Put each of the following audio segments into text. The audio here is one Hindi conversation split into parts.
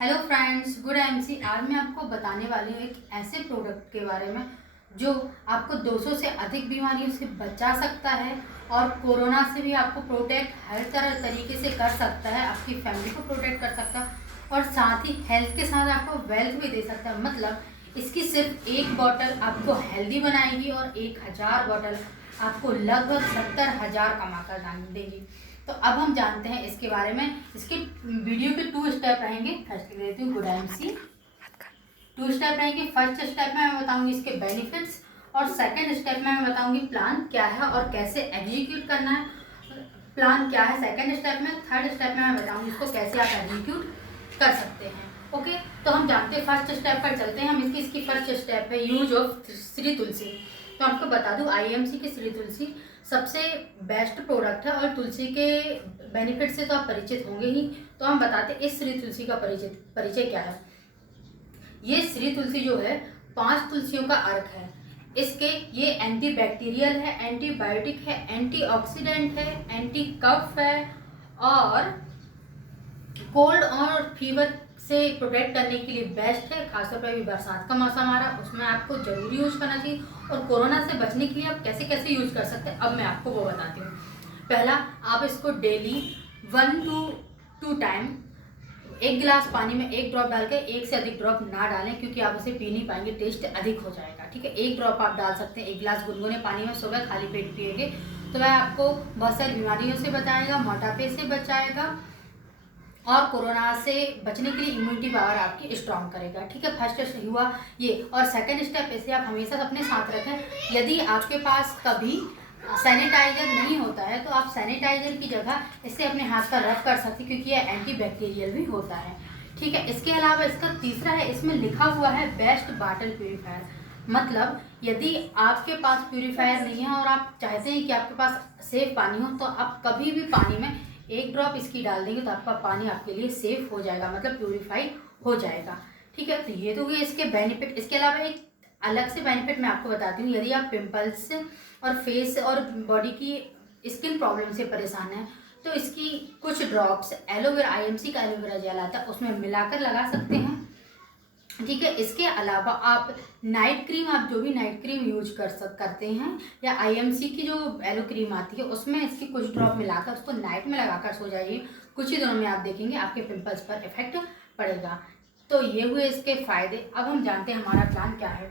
Hello friends, good MC. आज मैं आपको बताने वाली हूँ एक ऐसे प्रोडक्ट के बारे में जो आपको 200 से अधिक बीमारियों से बचा सकता है और कोरोना से भी आपको प्रोटेक्ट हर तरह तरीके से कर सकता है, आपकी फैमिली को प्रोटेक्ट कर सकता है और साथ ही हेल्थ के साथ आपको वेल्थ भी दे सकता है। मतलब इसकी सिर्फ एक बॉटल आपको हेल्दी बनाएगी और 1000 बॉटल आपको लगभग 70,000 कमा कर देगी। तो अब हम जानते हैं इसके बारे में। इसके वीडियो के 2 स्टेप रहेंगे। फर्स्ट देती हूँ गुड एमसी। 2 स्टेप रहेंगे। फर्स्ट स्टेप में मैं बताऊंगी इसके बेनिफिट्स और सेकंड स्टेप में मैं बताऊंगी प्लान क्या है और कैसे एग्जीक्यूट करना है। प्लान क्या है सेकंड स्टेप में। थर्ड स्टेप में मैं बताऊंगी इसको कैसे आप एग्जीक्यूट कर सकते हैं। ओके, तो हम जानते हैं फर्स्ट स्टेप पर चलते हैं। हम इसकी फर्स्ट स्टेप है यूज ऑफ श्री तुलसी। तो आपको बता दूं आईएमसी की श्री तुलसी सबसे बेस्ट प्रोडक्ट है और तुलसी के बेनिफिट से तो आप परिचित होंगे ही। तो हम बताते हैं इस श्री तुलसी का परिचय क्या है। ये श्री तुलसी जो है 5 तुलसियों का अर्क है। इसके ये एंटी बैक्टीरियल है, एंटीबायोटिक है, एंटीऑक्सीडेंट है, एंटी कफ है और कोल्ड और फीवर से प्रोटेक्ट करने के लिए बेस्ट है। खासतौर पर अभी बरसात का मौसम आ रहा है, उसमें आपको जरूर यूज करना चाहिए। और कोरोना से बचने के लिए आप कैसे कैसे यूज कर सकते हैं अब मैं आपको वो बताती हूँ। पहला, आप इसको डेली 1 to 2 टाइम 1 गिलास पानी में 1 ड्रॉप डाल के 1 से अधिक ड्रॉप ना डालें क्योंकि आप उसे पी नहीं पाएंगे, टेस्ट अधिक हो जाएगा। ठीक है, 1 ड्रॉप आप डाल सकते हैं 1 गिलास गुनगुने पानी में। सुबह खाली पेट पिएंगे तो वह आपको बहुत सारी बीमारियों से बचाएगा, मोटापे से बचाएगा और कोरोना से बचने के लिए इम्यूनिटी पावर आपकी स्ट्रांग करेगा। ठीक है, फर्स्ट हुआ ये। और सेकंड स्टेप इसे आप हमेशा अपने साथ रखें। यदि आपके पास कभी सैनिटाइजर नहीं होता है तो आप सैनिटाइजर की जगह इससे अपने हाथ पर रब कर सकते हैं क्योंकि यह एंटी बैक्टीरियल भी होता है। ठीक है, इसके अलावा इसका तीसरा है, इसमें लिखा हुआ है बेस्ट बॉटल प्यूरीफायर। मतलब यदि आपके पास प्यूरीफायर नहीं है और आप चाहते हैं कि आपके पास सेफ पानी हो तो आप कभी भी पानी में 1 ड्रॉप इसकी डाल देंगे तो आपका पानी आपके लिए सेफ हो जाएगा, मतलब प्यूरीफाई हो जाएगा। ठीक है, तो ये तो हुए इसके बेनिफिट। इसके अलावा एक अलग से बेनिफिट मैं आपको बताती हूँ। यदि आप पिंपल्स और फेस और बॉडी की स्किन प्रॉब्लम से परेशान हैं तो इसकी कुछ ड्रॉप्स एलोवेरा, आईएमसी का एलोवेरा जेल आता है उसमें मिलाकर लगा सकते हैं। ठीक है, इसके अलावा आप नाइट क्रीम, आप जो भी नाइट क्रीम यूज करते हैं या आईएमसी की जो एलो क्रीम आती है उसमें इसकी कुछ ड्रॉप मिलाकर उसको नाइट में लगाकर सो जाइए। कुछ ही दिनों में आप देखेंगे आपके पिंपल्स पर इफेक्ट पड़ेगा। तो ये हुए इसके फायदे। अब हम जानते हैं हमारा प्लान क्या है।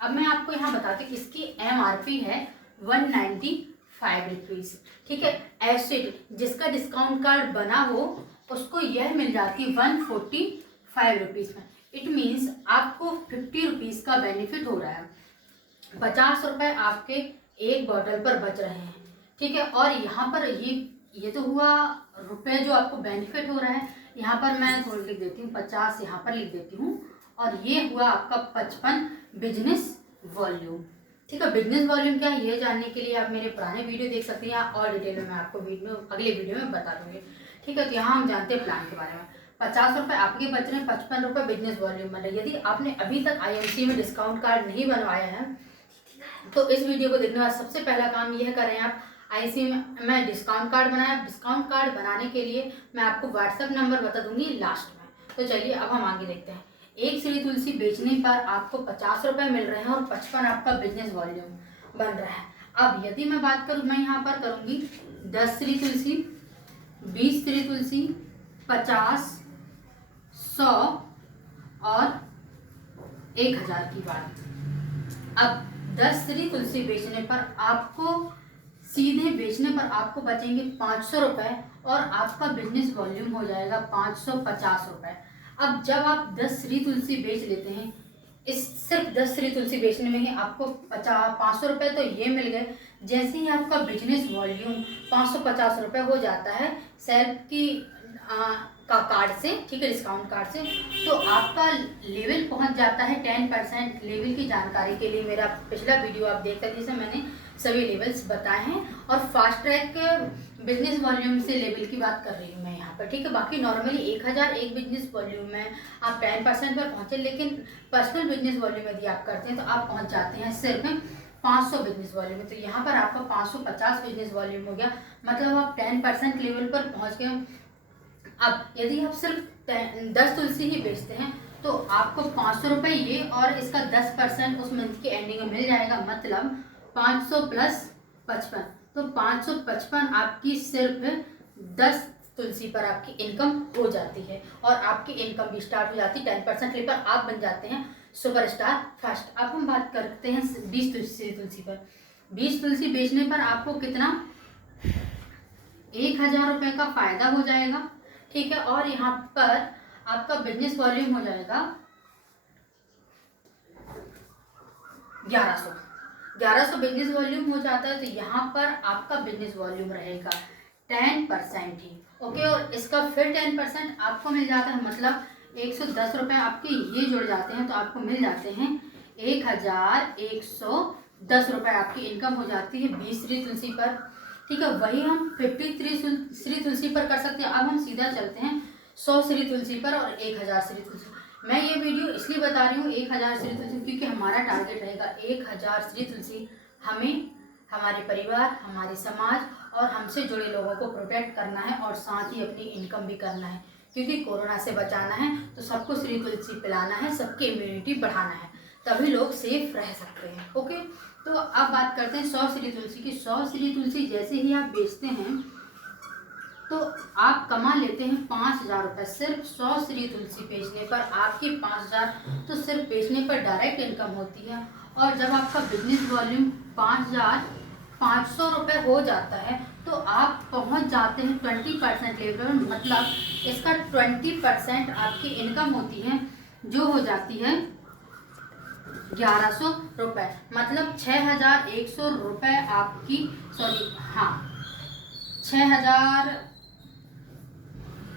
अब मैं आपको यहाँ बताती हूँ इसकी एमआरपी है 195 रुपीज़। ठीक है, एसिड जिसका डिस्काउंट कार्ड बना हो उसको यह मिल जाती है 145 रुपीज़ में। इट मीन्स आपको 50 रुपीज़ का बेनिफिट हो रहा है। 50 रुपये आपके एक बॉटल पर बच रहे हैं। ठीक है, और यहाँ पर ये तो हुआ रुपए जो आपको बेनिफिट हो रहा है। यहाँ पर मैं थोड़ी लिख देती हूँ, 50 यहाँ पर लिख देती हूँ। और ये हुआ आपका 55 बिजनेस वॉल्यूम। ठीक है, बिजनेस वॉल्यूम क्या है ये जानने के लिए आप मेरे पुराने वीडियो देख सकते हैं और डिटेल में मैं आपको अगले वीडियो में बता दूंगी। ठीक है, तो यहाँ हम जानते हैं प्लान के बारे में। 50 रुपये आपके बच रहे हैं, 55 रुपये बिजनेस वॉल्यूम बन रहे। यदि आपने अभी तक आईएमसी में डिस्काउंट कार्ड नहीं बनवाया है तो इस वीडियो को देखने के बाद सबसे पहला काम यह करें आप आईसी में डिस्काउंट कार्ड बनाएं। डिस्काउंट कार्ड बनाने के लिए मैं आपको व्हाट्सएप नंबर बता दूंगी लास्ट में। तो चलिए अब हम आगे देखते हैं। एक श्री तुलसी बेचने पर आपको 50 रुपये मिल रहे हैं और 55 आपका बिजनेस वॉल्यूम बन रहा है। अब यदि मैं बात करूँ, मैं यहाँ पर करूँगी 10 श्री तुलसी, 20 श्री तुलसी, 50, 100 और 1000 की बात। अब 10 श्री तुलसी बेचने पर आपको सीधे बेचने पर आपको बचेंगे 500 रुपये और आपका बिजनेस वॉल्यूम हो जाएगा 550 रुपये। अब जब आप 10 श्री तुलसी बेच लेते हैं, इस सिर्फ 10 श्री तुलसी बेचने में ही आपको 500 रुपये तो ये मिल गए। जैसे ही आपका बिजनेस वॉल्यूम 550 रुपये हो जाता है सेल्फ की का कार्ड से, ठीक है, डिस्काउंट कार्ड से, तो आपका लेवल पहुंच जाता है 10%। लेवल की जानकारी के लिए मेरा पिछला वीडियो आप देख सकते हैं जिसमें मैंने सभी लेवल्स बताए हैं और फास्ट ट्रैक बिजनेस वॉल्यूम से लेवल की बात कर रही हूँ मैं यहाँ पर। ठीक है, बाकी नॉर्मली 1000 एक बिजनेस वॉल्यूम में आप 10% पर पहुँचे, लेकिन पर्सनल बिजनेस वॉल्यूम यदि आप करते हैं तो आप पहुँच जाते हैं सिर्फ 500 बिजनेस वॉल्यूम में। तो यहाँ पर आपका 550 बिजनेस वॉल्यूम हो गया, मतलब आप 10% लेवल पर पहुँच गए। अब यदि आप सिर्फ 10 तुलसी ही बेचते हैं तो आपको 500 रुपये ये और इसका 10% उस मंथ की एंडिंग में मिल जाएगा, मतलब 500 प्लस 55, तो 555 आपकी सिर्फ 10 तुलसी पर आपकी इनकम हो जाती है और आपकी इनकम भी स्टार्ट हो जाती है 10% लेकर आप बन जाते हैं सुपरस्टार फर्स्ट। अब हम बात करते हैं 20 तुलसी पर। 20 तुलसी बेचने पर आपको कितना 1000 रुपये का फायदा हो जाएगा, ठीक है। और यहाँ पर आपका बिजनेस वॉल्यूम हो जाएगा 1100 बिजनेस वॉल्यूम हो जाता है, तो यहाँ पर आपका बिजनेस वॉल्यूम रहेगा 10% ही, ओके। और इसका फिर 10% आपको मिल जाता है, मतलब 110 रुपये आपके ये जुड़ जाते हैं तो आपको मिल जाते हैं 1110 रुपये आपकी इनकम हो जाती है 20 श्री तुलसी पर, ठीक है। वही हम 53 श्री तुलसी पर कर सकते हैं। अब हम सीधा चलते हैं 100 श्री तुलसी पर और 1000 श्री तुलसी। मैं ये वीडियो इसलिए बता रही हूँ 1000 श्री तुलसी क्योंकि हमारा टारगेट रहेगा 1000 श्री तुलसी। हमें हमारे परिवार, हमारे समाज और हमसे जुड़े लोगों को प्रोटेक्ट करना है और साथ ही अपनी इनकम भी करना है, क्योंकि कोरोना से बचाना है तो सबको श्री तुलसी पिलाना है, सबकी इम्यूनिटी बढ़ाना है, तभी लोग सेफ रह सकते हैं, ओके। तो अब बात करते हैं 100 श्री तुलसी की। 100 श्री तुलसी जैसे ही आप बेचते हैं तो आप कमा लेते हैं 5000 रुपये। सिर्फ 100 श्री तुलसी बेचने पर आपकी 5000 तो सिर्फ बेचने पर डायरेक्ट इनकम होती है। और जब आपका बिजनेस वॉल्यूम 5500 रुपये हो जाता है तो आप पहुंच जाते हैं 20% लेवल, मतलब इसका 20% आपकी इनकम होती है जो हो जाती है 1100 रुपये, मतलब 6100 रुपये आपकी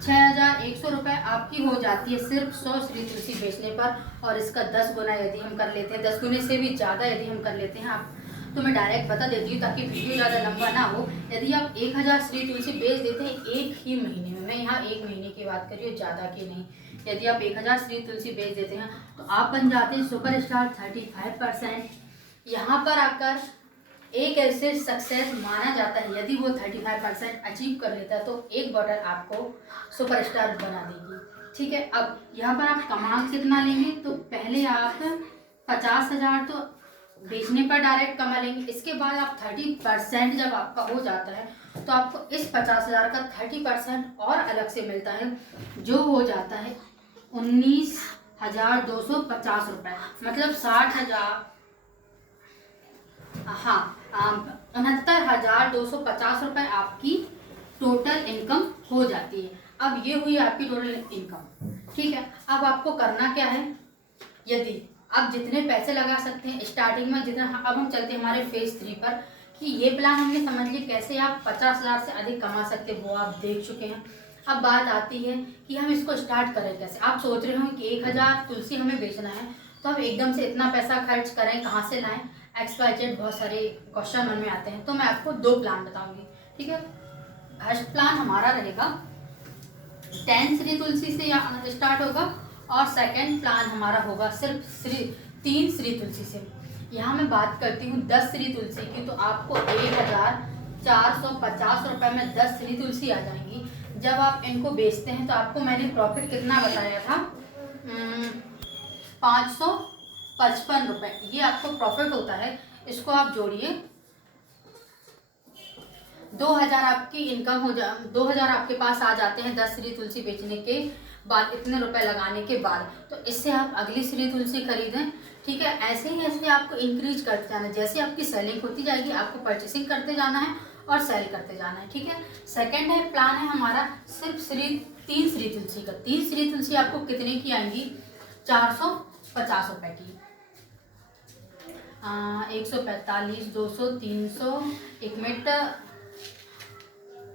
6100 रुपये आपकी हो जाती है सिर्फ 100 श्री तुलसी बेचने पर। और इसका 10 गुना यदि हम कर लेते हैं, 10 गुने से भी ज़्यादा यदि हम कर लेते हैं आप, तो मैं डायरेक्ट बता देती हूँ ताकि वीडियो ज़्यादा लंबा ना हो। यदि आप 1000 श्री तुलसी बेच देते हैं एक ही महीने में, मैं यहाँ एक महीने की बात कर रही हूँ, ज़्यादा की नहीं, यदि आप 1000 श्री तुलसी बेच देते हैं तो आप बन जाते हैं सुपरस्टार 35%। यहाँ पर आकर एक ऐसे सक्सेस माना जाता है, यदि वो 35% अचीव कर लेता है तो एक बॉटल आपको सुपरस्टार बना देगी, ठीक है। अब यहाँ पर आप कमा कितना लेंगे, तो पहले आप 50,000 तो बेचने पर डायरेक्ट कमा लेंगे, इसके बाद आप 30% जब आपका हो जाता है तो आपको इस 50,000 का 30% और अलग से मिलता है, जो हो जाता है 19,250 रुपये, मतलब 60,000, हाँ 69,250 रुपये आपकी टोटल इनकम हो जाती है। अब ये हुई आपकी टोटल इनकम, ठीक है। अब आपको करना क्या है, यदि आप जितने पैसे लगा सकते हैं स्टार्टिंग में जितना, अब हम चलते हैं हमारे फेज 3 पर कि ये प्लान हमने समझ लिया कैसे आप 50,000 से अधिक कमा सकते हैं, वो आप देख चुके हैं। अब बात आती है कि हम इसको स्टार्ट करें कैसे। आप सोच रहे हो कि 1000 तुलसी हमें बेचना है तो हम एकदम से इतना पैसा खर्च करें, कहाँ से लाएं, XYZ बहुत सारे क्वेश्चन मन में आते हैं। तो मैं आपको 2 प्लान बताऊंगी, ठीक है। फर्स्ट प्लान हमारा रहेगा 10 श्री तुलसी से स्टार्ट होगा और सेकंड प्लान हमारा होगा सिर्फ 3 श्री तुलसी से। यहाँ मैं बात करती हूँ 10 श्री तुलसी की, तो आपको 1450 रुपये में 10 श्री तुलसी आ जाएंगी। जब आप इनको बेचते हैं तो आपको मैंने प्रॉफिट कितना बताया था, 555 रुपये, ये आपको प्रॉफिट होता है। इसको आप जोड़िए, 2000 आपकी इनकम हो 2000 आपके पास आ जाते हैं 10 श्री तुलसी बेचने के बाद, इतने रुपए लगाने के बाद। तो इससे आप अगली श्री तुलसी खरीदें, ठीक है। ऐसे ही ऐसे आपको इंक्रीज करते जाना है, जैसे आपकी सेलिंग होती जाएगी आपको परचेसिंग करते जाना है और सेल करते जाना है, ठीक है। सेकंड है प्लान है हमारा सिर्फ 3 श्री तुलसी का। 3 श्री तुलसी आपको कितने की आएंगी, 450 रुपये की, 145, 200, 300, 1 मिनट,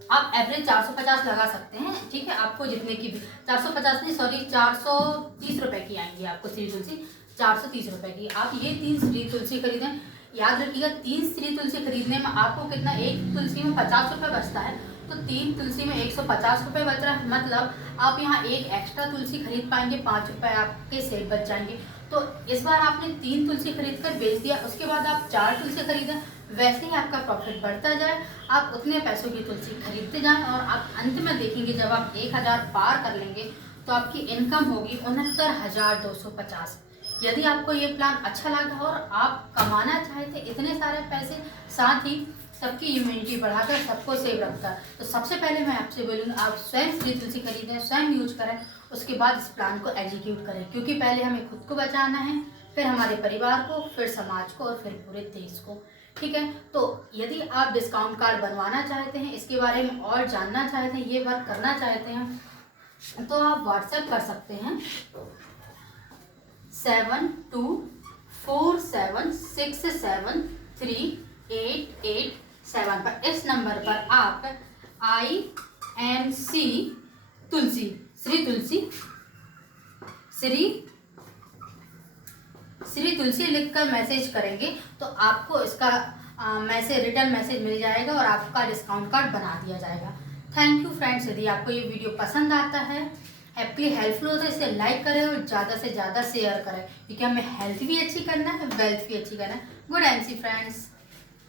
आप एवरेज 450 लगा सकते हैं, ठीक है। आपको जितने की भी 450 नहीं, सॉरी 430 रुपये की आएंगी आपको श्री तुलसी, 430 रुपये की। आप ये 3 श्री तुलसी खरीदें। याद रखिएगा 3 श्री तुलसी खरीदने में आपको कितना, एक तुलसी में 50 रुपये बचता है, तो 3 तुलसी में 150 रुपये बच रहा है, मतलब आप यहाँ एक एक्स्ट्रा तुलसी खरीद पाएंगे, 5 रुपये आपके सेव बच जाएंगे। तो इस बार आपने 3 तुलसी खरीद कर बेच दिया, उसके बाद आप 4 तुलसी खरीदें, वैसे ही आपका प्रॉफिट बढ़ता जाए, आप उतने पैसों की तुलसी खरीदते जाएं और आप अंत में देखेंगे जब आप 1000 पार कर लेंगे तो आपकी इनकम होगी 69,250। यदि आपको ये प्लान अच्छा लगा और आप कमाना चाहते इतने सारे पैसे, साथ ही सबकी इम्यूनिटी बढ़ाकर सबको सेव रखता है, तो सबसे पहले मैं आपसे बोलूँगी आप स्वयं श्री तुलसी खरीदें, स्वयं यूज करें, उसके बाद इस प्लान को एग्जीक्यूट करें, क्योंकि पहले हमें खुद को बचाना है, फिर हमारे परिवार को, फिर समाज को और फिर पूरे देश को। ठीक है, तो यदि आप डिस्काउंट कार्ड बनवाना चाहते हैं, इसके बारे में और जानना चाहते हैं, ये वर्क करना चाहते हैं, तो आप व्हाट्सएप कर सकते हैं 7247673887 पर। इस नंबर पर आप IMC तुलसी, श्री तुलसी लिखकर मैसेज करेंगे तो आपको इसका रिटर्न मैसेज मिल जाएगा और आपका डिस्काउंट कार्ड बना दिया जाएगा। Thank you friends. यदि आपको ये वीडियो पसंद आता है, आपके हेल्पफुल होता है, इसे लाइक करें और ज़्यादा से ज़्यादा शेयर करें, क्योंकि हमें हेल्थ भी अच्छी करना है, वेल्थ भी अच्छी करना है। Good MC friends.